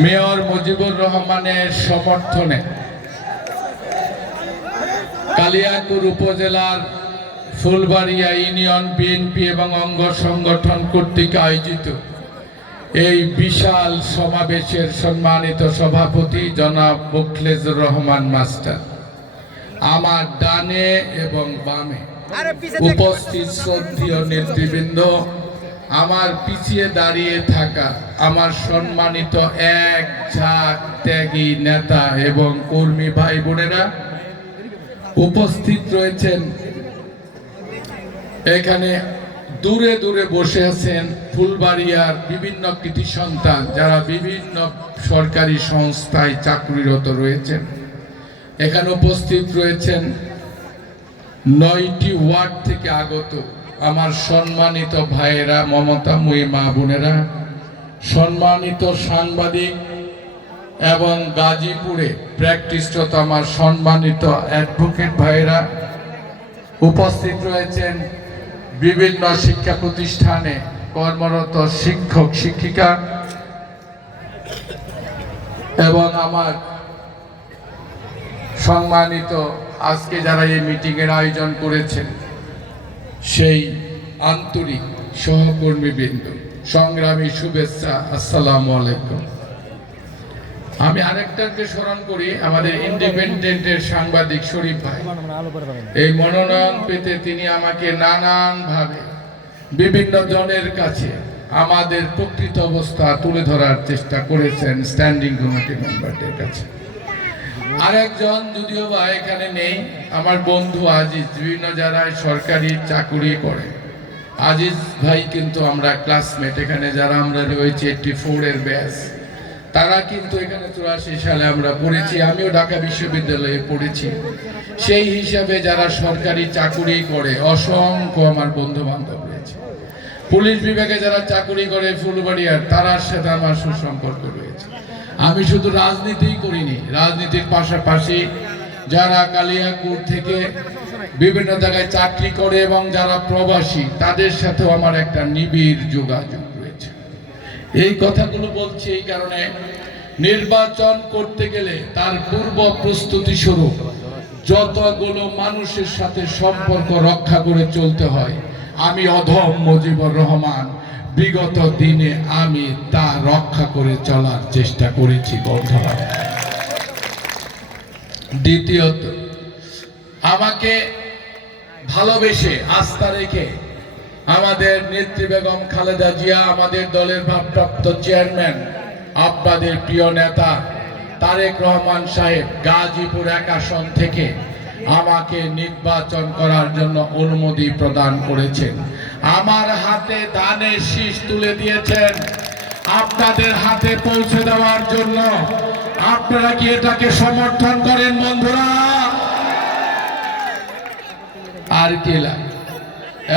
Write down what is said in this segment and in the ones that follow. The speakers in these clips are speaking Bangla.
মেয়র মুজিবুর রহমানের সমর্থনে কালিয়াকৈর উপজেলার ফুলবাড়িয়া ইউনিয়ন বিএনপি এবং অঙ্গ সংগঠন কর্তৃক আয়োজিত এই বিশাল সমাবেশের সম্মানিত সভাপতি জনাব মুখলেসুর রহমান মাস্টার, আমার ডানে এবং বামে উপস্থিত শ্রদ্ধেয় নেতৃবৃন্দ, আমার পিছিয়ে দাঁড়িয়ে থাকা আমার সম্মানিত এক ঝাঁক ত্যাগী নেতা এবং কর্মী ভাই বোনেরা উপস্থিত রয়েছেন। এখানে দূরে দূরে বসে আছেন ফুলবাড়িয়ার বিভিন্ন কৃতি সন্তান যারা বিভিন্ন সরকারি সংস্থায় চাকরিরত রয়েছেন। এখানে উপস্থিত রয়েছেন 9টি ওয়ার্ড থেকে আগত আমার সম্মানিত ভাইয়েরা, মমতাময়ী মা বোনেরা, সম্মানিত সাংবাদিক এবং গাজীপুরে প্র্যাকটিসরত আমার সম্মানিত অ্যাডভোকেট ভাইয়েরা, উপস্থিত রয়েছেন বিভিন্ন শিক্ষা প্রতিষ্ঠানে কর্মরত শিক্ষক শিক্ষিকা এবং আমার সম্মানিত আজকে যারা এই মিটিংয়ের আয়োজন করেছেন সেই আন্তরিক সহকর্মীবৃন্দ, সংগ্রামী শুভেচ্ছা, আসসালামু আলাইকুম। আমি আরেকটাকে স্মরণ করি, আমাদের ইন্ডিপেন্ডেন্টের সাংবাদিক শরীফ ভাই এই মনোনয়ন পেতে তিনি আমাকে নানানভাবে বিভিন্ন জনের কাছে আমাদের প্রকৃত অবস্থা তুলে ধরার চেষ্টা করেছেন স্ট্যান্ডিং কমিটি মেম্বারদের কাছে। আরেকজন যদিও বা এখানে নেই, আমার বন্ধু আজিজ, বিভিন্ন জায়গায় সরকারি চাকুরি করে আজিজ ভাই, কিন্তু আমরা ক্লাসমেট, এখানে যারা আমরা রয়েছি 84 এর ব্যাচ, তারা কিন্তু এখানে 84 সালে আমরা পড়েছি, আমিও ঢাকা বিশ্ববিদ্যালয়ে পড়েছি। সেই হিসাবে যারা সরকারি চাকুরি করে অসংখ্য আমার বন্ধু বান্ধব রয়েছে। পুলিশ বিভাগে যারা চাকুরি করে ফুলবাড়িয়ার, তার সাথে আমার সুসম্পর্ক রয়েছে। আমি শুধু রাজনীতিই করিনি, রাজনীতির পাশাপাশি যারা কালিয়াকৈর থেকে বিভিন্ন জায়গায় চাকরি করে এবং যারা প্রবাসী, তাদের সাথেও আমার একটা নিবিড় যোগাযোগ রয়েছে। এই কথাগুলো বলছি এই কারণে, নির্বাচন করতে গেলে তার পূর্ব প্রস্তুতি স্বরূপ যতগুলো মানুষের সাথে সম্পর্ক রক্ষা করে চলতে হয়, আমি অধম মুজিবুর রহমান বিগত দিনে আমি তা রক্ষা করে চলার চেষ্টা করেছি বন্ধুরা। দ্বিতীয়ত, আমাকে ভালোবেসে আস্থা রেখে আমাদের নেত্রী বেগম খালেদা জিয়া, আমাদের দলের ভারপ্রাপ্ত চেয়ারম্যান, আপনাদের প্রিয় নেতা তারেক রহমান সাহেব গাজীপুর 1 আসন থেকে আমাকে নির্বাচন করার জন্য অনুমতি প্রদান করেছেন। আমার হাতে ধানের শীষ তুলে দিয়েছেন আপনাদের হাতে পৌঁছে দেওয়ার জন্য। আপনারা কি এটাকে সমর্থন করেন বন্ধুরা? আর কি লাগে,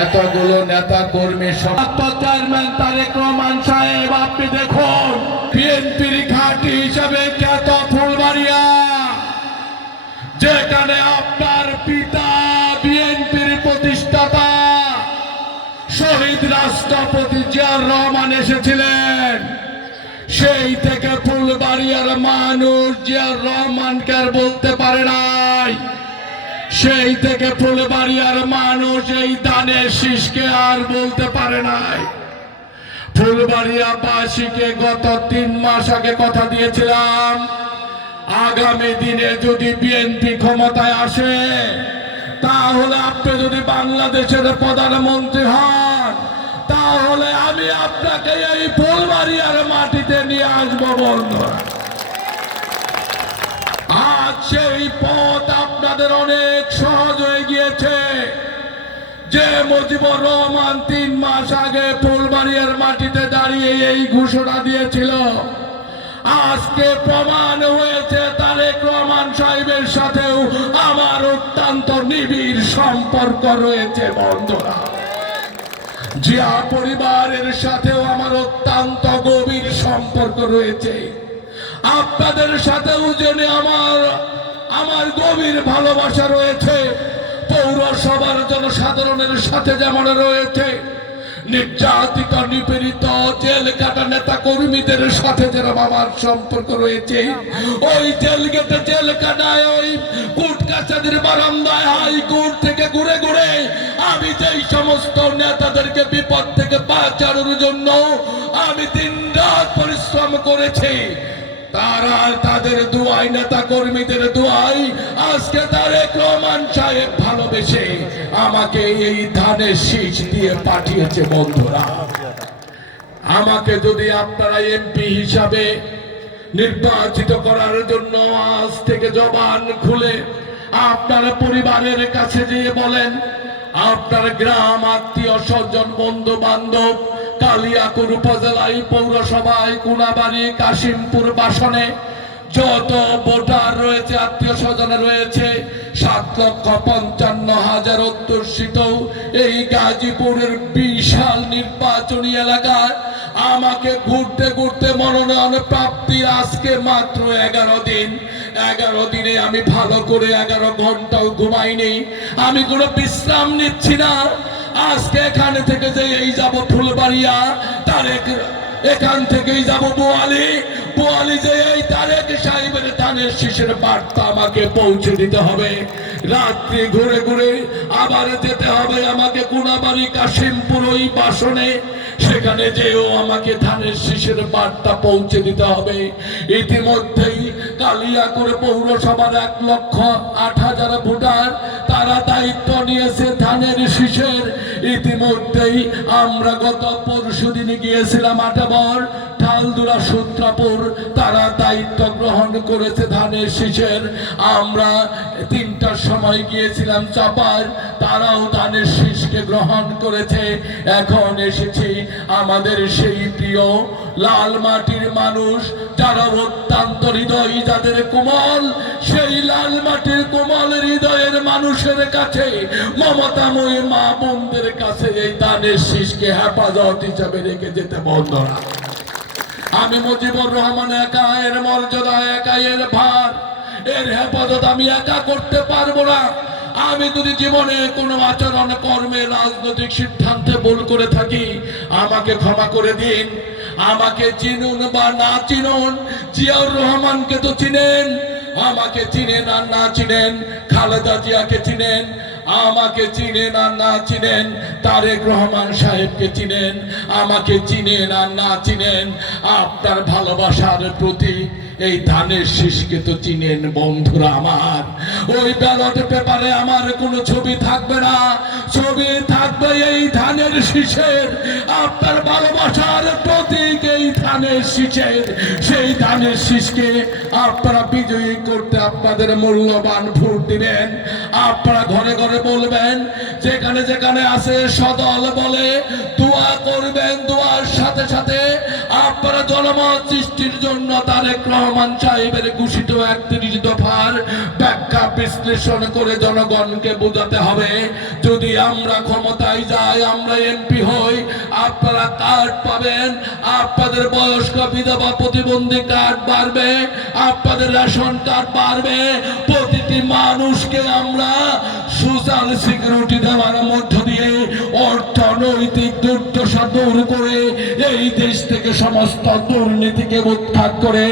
এতগুলো নেতা কর্মী চেয়ারম্যান তারেক রহমান সাহেব, আপনি দেখুন বিএনপির ঘাঁটি হিসাবে খ্যাত ফুলবাড়িয়া, যেখানে আপনার পিতা বিএনপির প্রতিষ্ঠাতা শহীদ রাষ্ট্রপতি জিয়াউর রহমান এসেছিলেন, সেই থেকে ফুলবাড়িয়ার মানুষ জিয়াউর রহমানকে আর বলতে পারে নাই। সেই থেকে ফুলবাড়িয়ার মানুষ এই ধানের শীষকে আর বলতে পারে নাই। ফুলবাড়িয়াবাসীকে গত 3 মাস আগে কথা দিয়েছিলাম, আগামী দিনে যদি বিএনপি ক্ষমতায় আসে, তাহলে আপনি যদি বাংলাদেশের প্রধানমন্ত্রী হন, তাহলে আমি আপনাকে এই ফুলবাড়িয়ার মাটিতে নিয়ে আসবো বন্ধুরা। আজ সেই পথ আপনাদের অনেক সহজ হয়ে গিয়েছে। যে মুজিবুর রহমান 3 মাস আগে ফুলবাড়িয়ার মাটিতে দাঁড়িয়ে এই ঘোষণা দিয়েছিল, আজকে প্রমাণ হয়েছে তারেক রহমান সাহেবের সাথেও আমার অত্যন্ত নিবিড় সম্পর্ক রয়েছে বন্ধুরা। জিয়া পরিবারের সাথেও আমার অত্যন্ত গভীর সম্পর্ক রয়েছে। আপনাদের সাথেও জেনে আমার গভীর ভালোবাসা রয়েছে। পৌরসভার জনসাধারণের সাথে যেমন রয়েছে, নির্যাতিত নিপীড়িত জেল কাটা নেতা কর্মীদের সাথে যেরকম আমার সম্পর্ক রয়েছে, ওই জেল গেটে জেল কাটায় ওই কোর্ট কাছারির বারান্দায় হাইকোর্ট থেকে ঘুরে ঘুরে আমি যেই সমস্ত নেতাদেরকে বিপদ থেকে বাঁচানোর জন্য আমি দিন রাত পরিশ্রম করেছি, তারা তাদের দোয়াই, নেতা কর্মীদের দোয়াই আজকে তারেক রহমান সাহেব ভালোবেসে আমাকে এই ধানের শীষ দিয়ে পাঠিয়েছে। বন্ধুরা, আমাকে যদি আপনারা এমপি হিসাবে নির্বাচিত করার জন্য আজ থেকে জবান খুলে আপনার পরিবারের কাছে যেয়ে বলেন, আপনার গ্রাম, আত্মীয় স্বজন, বন্ধু বান্ধব, কালিয়াকুর উপজেলায় পৌরসভায় কোনাবাড়ি, কাশিমপুর বাসনে যত ভোটার রয়েছে, আত্মীয় স্বজন রয়েছে, 7,55,000 অধ্যুষিত এই গাজীপুরের বিশাল নির্বাচনী এলাকায় আমাকে ঘুরতে ঘুরতে মনোনয়ন প্রাপ্তির আজকে মাত্র 11 দিন। 11 দিনে আমি ভালো করে 11 ঘন্টাও ঘুমাইনি, আমি কোনো বিশ্রাম নিচ্ছি না। আজকে এখানে থেকে যে এই যাব ফুলবাড়িয়া, তারেক এখান থেকেই যাব বোয়ালি যে এই তারেক সাহেবের ধানের শীষের বার্তা আমাকে পৌঁছে দিতে হবে। রাত্রি ঘুরে ঘুরে আবার যেতে হবে আমাকে কোনাবাড়ি, কাশিমপুর ওই বাসনে, সেখানে যেও আমাকে ধানের শীষের বার্তা পৌঁছে দিতে হবে। ইতিমধ্যেই কালিয়াকুর পৌরসভার 1,08,000 ভোটার তারা দায়িত্ব নিয়েছে ধানের শীষের। ইতিমধ্যেই আমরা গত পরশুদিন গিয়েছিলাম আটাবর, ঢালদুরা, সূত্রাপুর, তারা দায়িত্ব গ্রহণ করেছে ধানের শীষের। আমরা 3টার সময় গিয়েছিলাম চাপার, তারাও ধানের শীষকে গ্রহণ করেছে। এখন এসেছি আমাদের সেই প্রিয় লাল মাটির মানুষ, যারা অত্যন্ত হৃদয়, যাদের কোমল, সেই লাল মাটির কোমল হৃদয়ের মানুষের কাছে, মমতাময়ী মা বোনদের কাছে এই ধানের শীষকে হেফাজত হিসাবে রেখে যেতে। বন্ধুরা, আমি মুজিবুর রহমান একা, এর মর্যাদা একা, এর ভার, এর হেফাজত আমি একা করতে পারবো না। আমি যদি জীবনে কোনো আচরণ, কর্মে, রাজনৈতিক সিদ্ধান্তে ভুল করে থাকি, আমাকে ক্ষমা করে দিন। আমাকে চিনুন বা না চিনুন, জিয়াউর রহমানকে তো চিনেন, আমাকে চিনেন আর না চিনেন, খালেদা জিয়াকে চিনেন, আমাকে চিনেন আর না চিনেন, তারেক রহমান সাহেবকে চিনেন, আমাকে চিনেন আর না চিনেন, আপনার ভালোবাসার প্রতি এই ধানের শীষকে তো চিনেন। বন্ধুরা আমার, ওই ব্যালট পেপারে আমার কোনো ছবি থাকবে না, ছবি থাকবে এই ধানের শীষের। আপনার ভালোবাসার প্রতীক এই ধানের শীষের, সেই ধানের শীষকে আপনারা বিজয়ী করতে আপনাদের মূল্যবান ভোট দিবেন। আপনারা ঘরে ঘরে বলবেন, যেখানে যেখানে আছে সদল বলে দোয়া করবেন। দোয়ার সাথে সাথে আপনারা জনমত সৃষ্টির জন্য তারেক রহমান সাহেবের ঘোষিত 31 দফার ব্যাখ্যা বিশ্লেষণ করে জনগণকে বোঝাতে হবে। যদি আমরা ক্ষমতায় যাই, আমরা এমপি হই, আপনারা কার্ড পাবেন, আপনাদের বয়স্ক বিধবা প্রতিবন্ধী কার্ড বাড়বে, আপনাদের রেশন কার্ড বাড়বে, প্রতিটি মানুষকে আমরা সোশ্যাল সিকিউরিটি দেওয়ার মধ্য দিয়ে অর্থনৈতিক দুর্দশা দূর করে এই দেশ থেকে সমস্ত দুর্নীতিকে উৎখাত করে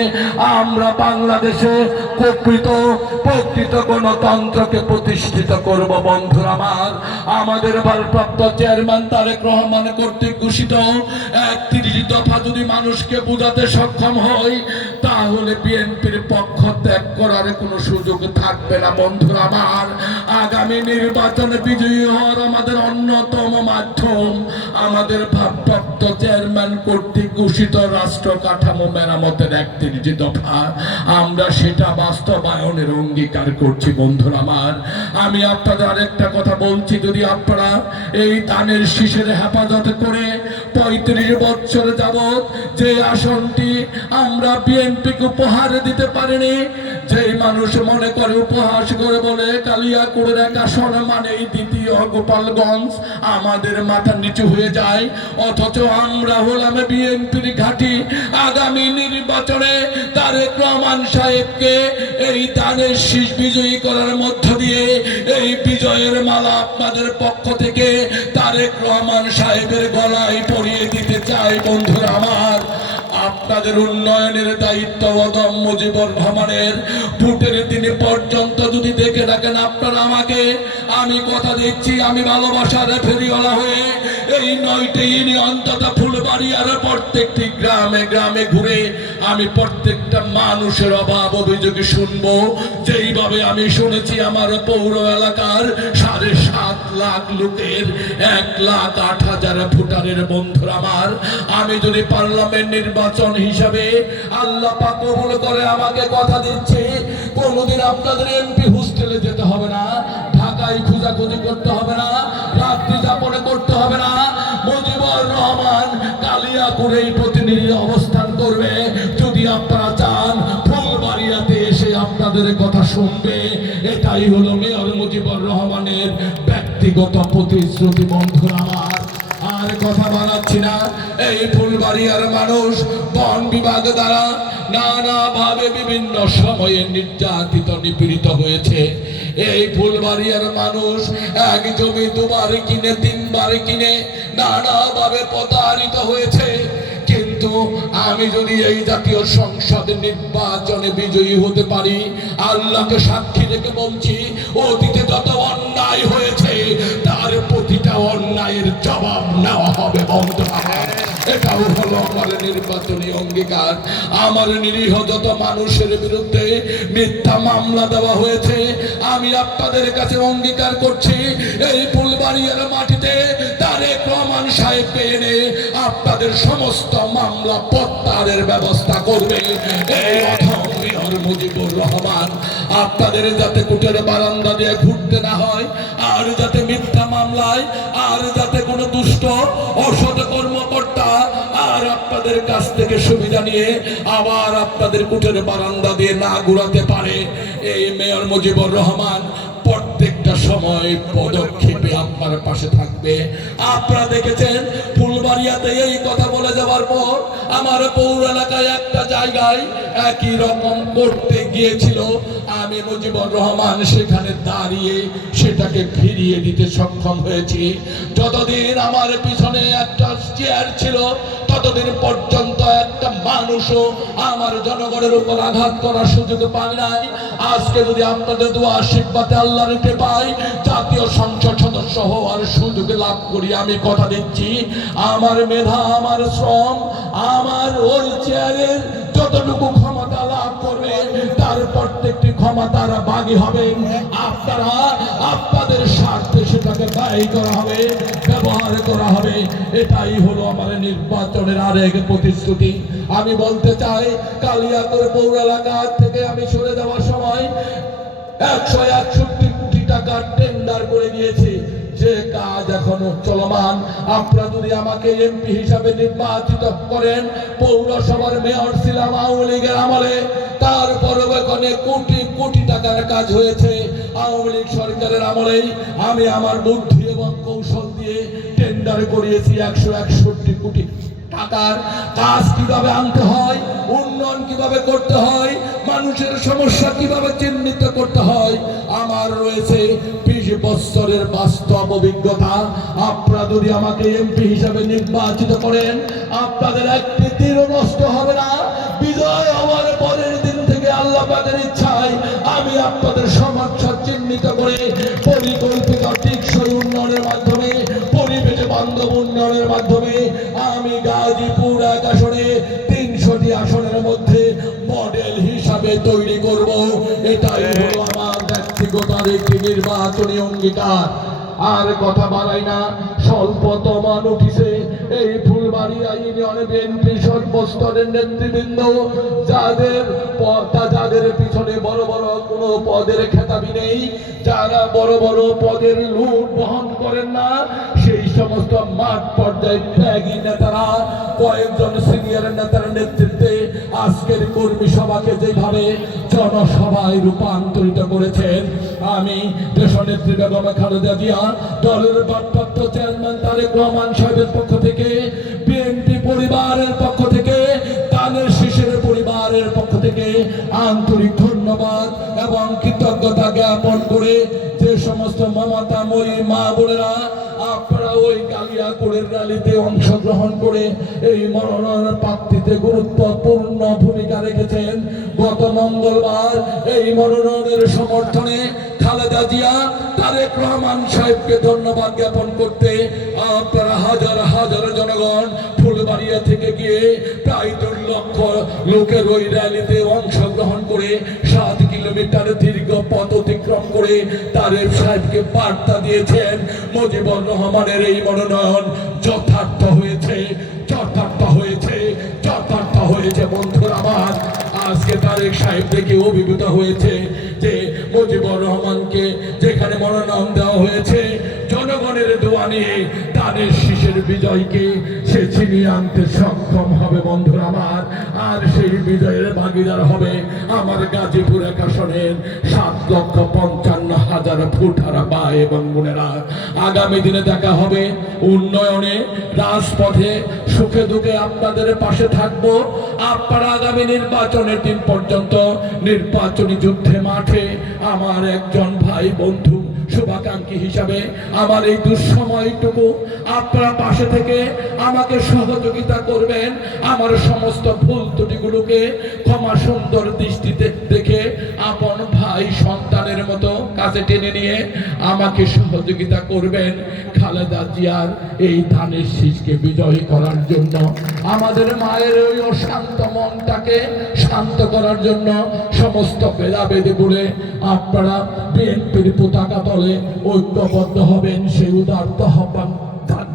আমরা বাংলাদেশে প্রকৃত গণতন্ত্রকে প্রতিষ্ঠিত করব। বন্ধুরা আমার, আমাদের ভারপ্রাপ্ত চেয়ারম্যান তারেক রহমান কর্তৃক ঘোষিত 31 দফা যদি মানুষকে বোঝাতে সক্ষম হয়, তাহলে বিএনপির পক্ষ ত্যাগ করার কোনো সুযোগ থাকবে না। বন্ধুরা আমার, আগামী নির্বাচনে বিজয়ী হওয়ার আমাদের অন্যতম মাধ্যম আমাদের ভারপ্রাপ্ত চেয়ারম্যান কর্তৃক ঘোষিত রাষ্ট্র কাঠামো মেরামতের 31 দফা, আমরা সেটা বাস্তবায়নের অঙ্গীকার করছি। বন্ধুরা আমার, আমি আপনাদের আরেকটা কথা বলছি, যদি আপনারা এই ধানের শীষের হেফাজত করে 35 বছর যাবৎ যে আসনটি আমরা বিএনপিকে উপহার দিতে পারিনি, যেই মানুষ মনে করে উপহাস করে বলে কালিয়াকৈরের এক আসন মানেই দ্বিতীয় গোপালগঞ্জ, আমাদের মাথা নিচু হয়ে যায়। অথচ আমরা হলাম বিএনপির ঘাঁটি। আগামী নির্বাচনে তারেক রহমান সাহেবকে এই দানের শীষ বিজয়ী করার মধ্য দিয়ে এই বিজয়ের মালা আপনাদের পক্ষ থেকে তারেক রহমান সাহেবের গলায় পরিয়ে দিতে চাই। বন্ধুরা আমার, আপনাদের উন্নয়নের দায়িত্ব অদম্য মুজিবুর রহমানের। ভোটের দিন পর্যন্ত যদি দেখে রাখেন আপনারা আমাকে, আমি কথা দিচ্ছি আমি ভালোবাসার ফেরিওয়ালা হয়ে এই 9টি ইউনিয়ন তথা ফুলবাড়িয়ার প্রত্যেকটি গ্রামে গ্রামে ঘুরে আমি প্রত্যেকটা মানুষের অভাব অভিযোগ শুনবো। যেইভাবে আমি শুনেছি আমার পৌর এলাকার 7.5 লাখ লোকের 1,08,000 ভোটারের। বন্ধুরা আমার, আমি যদি পার্লামেন্ট নির্বাচন হিসাবে আল্লাহ পাক কবুল করে আমাকে কথা দিচ্ছি, কোনোদিন আপনাদের এমপি হোস্টেলে যেতে হবে না, ঢাকায় খোঁজাখুঁজি করতে হবে না, রাত্রি যাপনে করতে হবে না। মুজিবুর রহমান কালিয়াকৈরেই প্রতিনিধি অবস্থান করবে। যদি আপনারা চান ফুলবাড়িয়াতে এসে আপনাদের কথা শুনবে, এটাই হলো মেয়র মুজিবুর রহমানের ব্যক্তিগত প্রতিশ্রুতি। বন্ধুরা আমার, আর কথা বাড়াচ্ছি না। এই ফুলবাড়িয়ার মানুষ বন বিভাগ দ্বারা নানাভাবে বিভিন্ন সময়ে নির্যাতিত নিপীড়িত হয়েছে। এই ফুলবাড়িয়ার মানুষ এক জমি 2বার কিনে 3বার কিনে নানাভাবে প্রতারিত হয়েছে। কিন্তু আমি যদি এই জাতীয় সংসদ নির্বাচনে বিজয়ী হতে পারি, আল্লাহকে সাক্ষী রেখে বলছি, অতীতে যত অন্যায় হয়েছে তার প্রতিটা অন্যায়ের জবাব নেওয়া হবে। বন্ধুরা, এটাও হলো আমার নির্বাচনী অঙ্গীকার। আমার নিরীহ যত মানুষের বিরুদ্ধে মিথ্যা মামলা দেওয়া হয়েছে, আমি আপনাদের কাছে অঙ্গীকার করছি এই ফুলবাড়িয়ার মাটিতে তারেক রহমান সাহেবকে এনে আপনাদের সমস্ত মামলা প্রত্যাহারের ব্যবস্থা করবে এই অথম মেয়র মুজিবুর রহমান। আপনাদের যাতে কোর্টের বারান্দা দিয়ে ঘুরতে না হয়, আর যাতে মিথ্যা মামলায় আর যাতে কোনো দুষ্ট অসৎ কর্মকর্তা আর আপনাদের কাছ থেকে সুবিধা নিয়ে আবার আপনাদের কোর্টের বারান্দা দিয়ে না ঘুরাতে পারে, এই মেয়র মুজিবুর রহমান প্রত্যেকটা সময় পদক্ষেপে আপনার পাশে থাকবে। আপনারা দেখেছেন ফুলবাড়িয়াতে এই কথা বলে যাওয়ার পর আমার পৌর এলাকায় একটা জায়গায় একই রকম করতে গিয়েছিল, আমি মুজিবুর রহমান সেখানে দাঁড়িয়ে সেটাকে ফিরিয়ে দিতে সক্ষম হয়েছি। যতদিন আমার পিছনে একটা চেয়ার ছিল ততদিন পর্যন্ত একটা মানুষও আমার জনগণের উপর আঘাত করার সুযোগ পায় নাই। আজকে যদি আপনাদের দোয়া আশীর্বাদে আল্লাহর কৃপায় জাতীয় সংসদ সদস্য হওয়ার সুযোগ লাভ করি, আমি কথা দিচ্ছি আমার মেধা, আমার শ্রম, আমার ওই চেয়ারের যতটুকু ক্ষমতা লাভ করবে তার প্রত্যেকটি ক্ষমতার ভাগী হবেন আপনারা। আপনাদের স্বার্থে সেটাকে ব্যয় করা হবে, ব্যবহার করা হবে। এটাই হলো আমার নির্বাচনের আরেক প্রতিশ্রুতি। আমি বলতে চাই, কালিয়াকৈর পৌর এলাকা থেকে আমি সরে যাওয়ার সময় 161 কোটি টাকার টেন্ডার করে দিয়েছি, যে কাজ এখনো চলমান। আপনারা যদি আমাকে এমপি হিসাবে নির্বাচিত করেন, পৌরসভার মেয়র ছিলাম আওয়ামী লীগের আমলে, তারপরে ওখানে কোটি কোটি টাকার কাজ হয়েছে আওয়ামী লীগ সরকারের আমলেই। আমি আমার বুদ্ধি এবং কৌশল দিয়ে টেন্ডার করিয়েছি 161 কোটি টাকার কাজ। কিভাবে আনতে হয়, উন্নয়ন কিভাবে করতে হয়, মানুষের সমস্যা কিভাবে চিহ্নিত করতে হয়, আমার রয়েছে 20 বছরের বাস্তব অভিজ্ঞতা। আপনারা যদি আমাকে এমপি হিসাবে নির্বাচিত করেন, আপনাদের একটি দিনও নষ্ট হবে না। বিজয় হওয়ার পরের দিন থেকে আল্লাহ পাকের ইচ্ছায় আমি আপনাদের সমস্যা চিহ্নিত করে পরিকল্পিত টেকসই উন্নয়নের মাধ্যমে, পরিবেশ বান্ধব উন্নয়নের মাধ্যমে আমি গাজীপুর 1 আসনে 300টি আসনের মধ্যে মডেল হিসাবে তৈরি করব। এটাই হলো আমার ব্যক্তিগত একটি নির্বাচনী অঙ্গীকার। আর কথা বাড়াই না, স্বল্পতম নোটিশে এই ফুলবাড়িয়া ইউনিয়ন বিএনপি সর্বস্তরের নেতৃবৃন্দ যাদের পিছনে বড় বড় কোনো পদের খেতাবি নেই, যারা বড় বড় পদের লুট বহন করেন না, সেই সমস্ত মাঠ পর্যায়ে ত্যাগী নেতারা, কয়েকজন সিনিয়র নেতার নেতৃত্বে আজকের কর্মী সভাকে যেভাবে জনসভায় রূপান্তরিত করেছেন, আমি দেশনেত্রী বেগম খালেদা জিয়া, দলের ভারপ্রাপ্ত চেয়ারম্যান তারেক রহমান সাহেবের পক্ষ থেকে, বিএনপি পরিবারের পক্ষ থেকে, ধানের শীষের পরিবারের পক্ষ থেকে আন্তরিক ধন্যবাদ এবং কৃতজ্ঞতা জ্ঞাপন করে যে সমস্ত মমতাময়ী মা বোনেরা আপনারা ওই কালিয়াকৈরের র্যালিতে অংশগ্রহণ করে এই মনোনয়ন প্রাপ্তিতে গুরুত্বপূর্ণ ভূমিকা রেখেছেন, গত মঙ্গলবার এই মনোনয়নের সমর্থনে খালেদা জিয়া, তারেক রহমান সাহেবকে ধন্যবাদ জ্ঞাপন করতে আপনারা হাজার হাজার জনগণ ফুলবাড়িয়া থেকে গিয়ে প্রায় 2 লক্ষ লোকের ওই র্যালিতে অংশগ্রহণ করে 7 কিলোমিটার দীর্ঘ পথ অতিক্রম করে তারেক সাহেবকে বার্তা দিয়েছেন মুজিবুর রহমানের এই মনোনয়ন যথার্থ হয়েছে, যথার্থ হয়েছে, যথার্থ হয়েছে। বন্ধুরা আমার, আজকে তারেক সাহেব থেকে অভিভূত হয়েছে যে মুজিবুর রহমানকে যেখানে মনোনয়ন দেওয়া হয়েছে, জনগণের দোয়া নিয়ে ধানের শীষের বিজয়কে সে ছিনিয়ে আনতে সক্ষম হবে। বন্ধুরা আমার, আর সেই বিজয়ের ভাগিদার হবে আমার গাজীপুর এক আসনের 7,55,000 ভোটার ভাই এবং বোনেরা। আগামী দিনে দেখা হবে উন্নয়নে, রাজপথে, সুখে দুঃখে আপনাদের পাশে থাকবো। আপনারা আগামী নির্বাচনের দিন পর্যন্ত নির্বাচনী যুদ্ধে মাঠে আমার একজন ভাই বন্ধু শুভাকাঙ্ক্ষী হিসাবে আমার এই দুঃসময়টুকু আপনারা পাশে থেকে আমাকে সহযোগিতা করবেন। আমার সমস্ত ভুল ত্রুটিগুলোকে ক্ষমা সুন্দর দৃষ্টিতে দেখে আপন ভাই সন্তানের মতো কাছে টেনে নিয়ে আমাকে সহযোগিতা করবেন খালেদা জিয়ার এই ধানের শীষকে বিজয়ী করার জন্য, আমাদের মায়ের ওই অশান্ত মনটাকে শান্ত করার জন্য সমস্ত ভেদাভেদে বলে আপনারা বিএনপির পতাকা তলে ঐক্যবদ্ধ হবেন সেই উদারত আহ্বান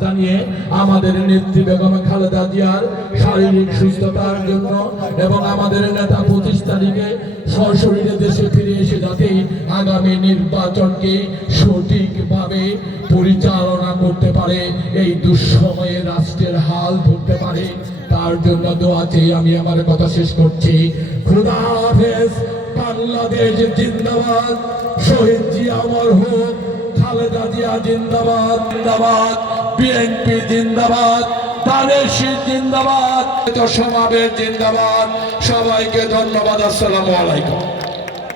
জানিয়ে আমাদের নেত্রী বেগম খালেদা জিয়ার শারীরিক সুস্থতার জন্য এবং আমাদের নেতা 25 তারিখে সশরীরে দেশে ফিরে এসে যাতে আগামী নির্বাচনকে সঠিকভাবে পরিচালনা করতে পারে, এই দুঃসময়ে রাষ্ট্রের হাল ধরতে পারে, তার জন্য দোয়া চেয়ে আমি আমার কথা শেষ করছি। খোদা হাফেজ। বাংলাদেশ জিন্দাবাদ। শহীদ জিয়া অমর হোক। খালেদা জিয়া জিন্দাবাদ, জিন্দাবাদ। বিএনপি জিন্দাবাদ। ধানের শীষ জিন্দাবাদ। সমাবেশ জিন্দাবাদ। সবাইকে ধন্যবাদ। আসসালামু আলাইকুম।